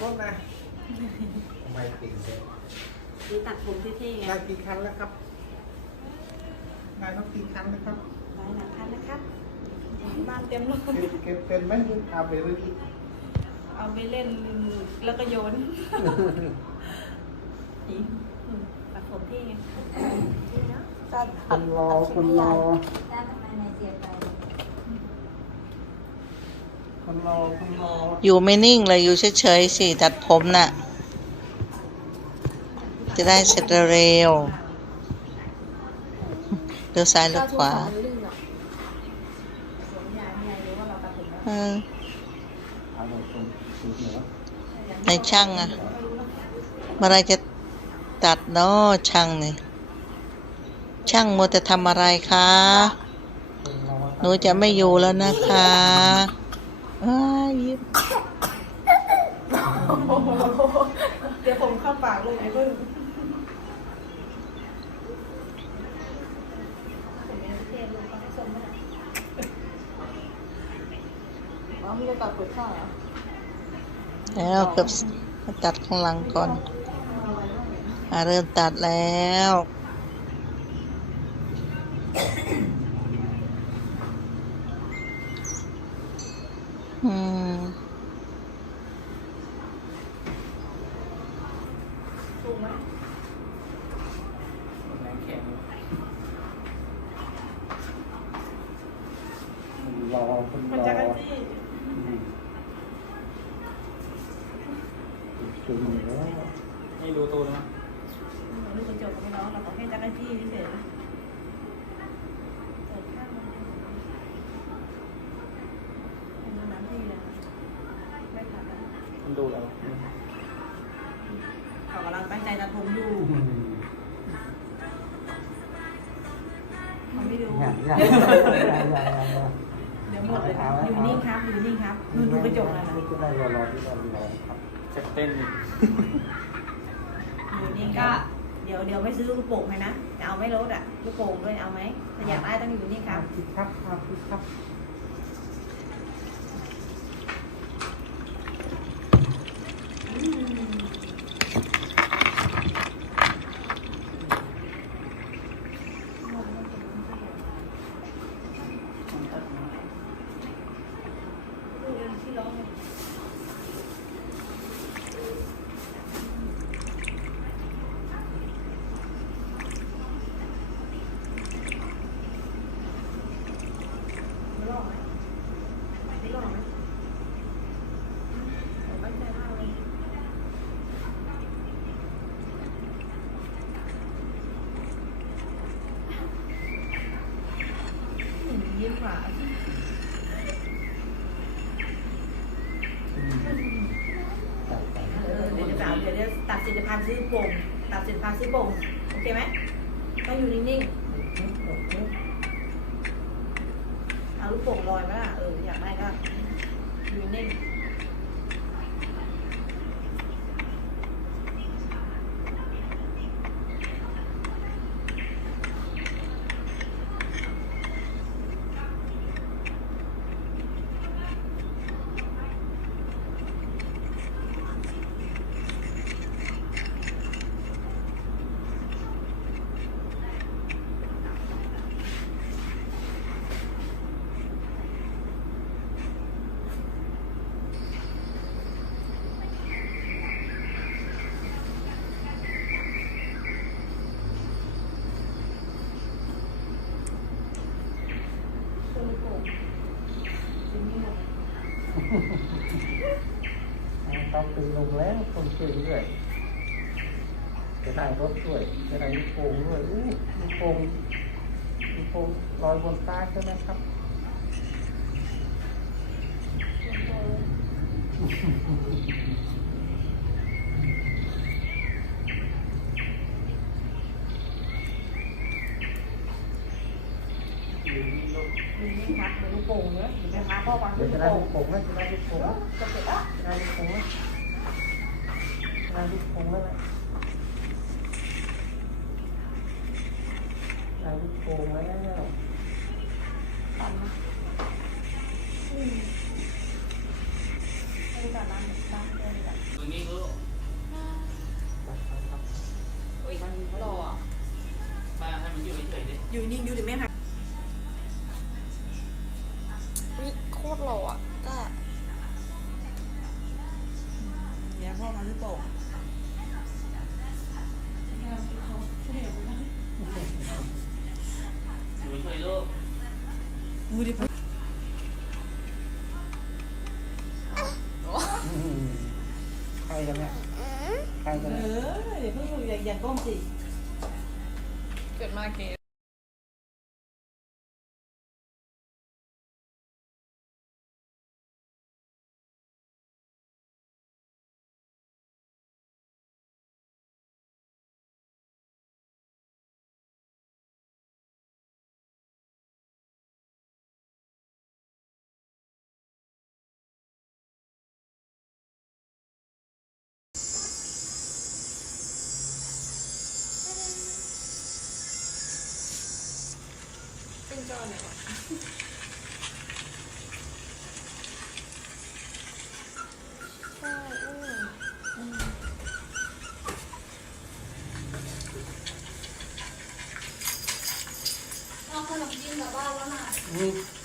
รถนะทำไมติ่งเลยดูตัดผมเท่ๆไงได้กี่คันแล้วครับนายต้องกี่คันนะครับหลายหลังคันนะครับบ้านเต็มเลยเก็บเก็บเป็นไหมหรือเอาไปรื้อเอาไปเล่นแล้วก็โยนจริงอืมตัดผมเท่ไงเท่เนอะตัดคนรอคนรอ ด้านทำไมนายเสียไป คนร อยู่ไม่นิ่งเลยอยู่เฉยๆสิตัดผมน่ะ จะได้เสร็จเร็วเลี้ยวซ้ายเลี้ยวขวาเออในช่างอะเมื่อไรจะตัดเนาะช่างนี่ช่างมัวแต่ทำอะไรคะ หนูจะไม่อยู่แล้วนะคะ ดี๋ยวผมเข้าปากเลยไอ้เพิ่งอ๋อมีจะตัดเปิดข้าวเหรอแล้วเกือบตัดข้างหลังก่อนอะเริ่มตัดแล้วอืม ถูกไหม แรงแข็ง คนรอคนมันรจะอกันจี้อืมจุ่มเหนือไม่รู้ตัวนะลูกกระจกไม่ร้องเราขอแค่จักรจี้เฉยๆเปิดข้างมันเป็นน้ำที่เลยไม่ขาดนะมันดูแล้วเขากำลังตั้งใจตัดผมอยู่อืมเขาไม่รู้ อย่าอย่าอย่าอย่าอย่าเดี๋ยวหมดเลยนะอยู่นิ่งครับอยู่นิ่งครับดูดูกระจกนะนะไม่ได้รอรอที่รอรอครับจะเต้นอีกอยู่นิ่งก็เดี๋ยวเดี๋ยวไม่ซื้อลูกโป่งให้นะจะเอาไหม่รถอะลูกโป่งด้วยเอาไหมถ้าอยากได้ต้องอยู่นิ่งครับคิดครับครับคิดครับ ไม่ลอกไหมไม่ลอกไหมผมตั้งใจมากเลยอื มยิ้มานเออเดี๋ยวจะเอาเดี๋ยวจะตัดสินพันธ์ซื้อโป่งตัดสินพันธ์ซื้อโป่งโอเคไหมก็องอยู่นิ่งๆเอาลูกโป่งลอยไหมล่ะเอออยากได้ก็อยู่นิ่งตัวลูกโป่งอยู่นิ่งหมด ต้องตึงลงแล้วคนช่วยด้วยจะได้รถด้วยจะได้ลูกโป่งด้วยอู้ลูกโป่งลูกโป่งลอยบนฟ้าใช่ไหมครับ นิ่งครับเดี๋ยวลูกโป่งเนอะเดี๋ยวไปหาพ่อวางเดี๋ลูยวกจะได้โป่งลูกโป่งแล้วจะได้ลูกโป่งแล้วจะเสร็จแล้วจะได้ลูกโป่งแล้วจะได้ลูกโป่งแล้วนะได้ลูกโป่งแล้วตัดมาอืมให้ดูก่อนนะตรงนี้รู้อุ้ยหล่ออะป้าให้มันอยู่เฉยๆดิอยู่นิ่งดูดิแม่ค่ะอุ้ยโคตรหล่ออะก็เนี่ยพ่อมาซื้อโป่งอยู่เฉยๆลูกมือดิใครกันเนี่ยใครกันเอเนี่ยอเดี๋ยวเพิ่งอย่าอย่าก้มสิ เกิดมาเกตเป็นจอไหนวะใช่อืม เอาขนมจีนกลับบ้านแล้วนะ อืม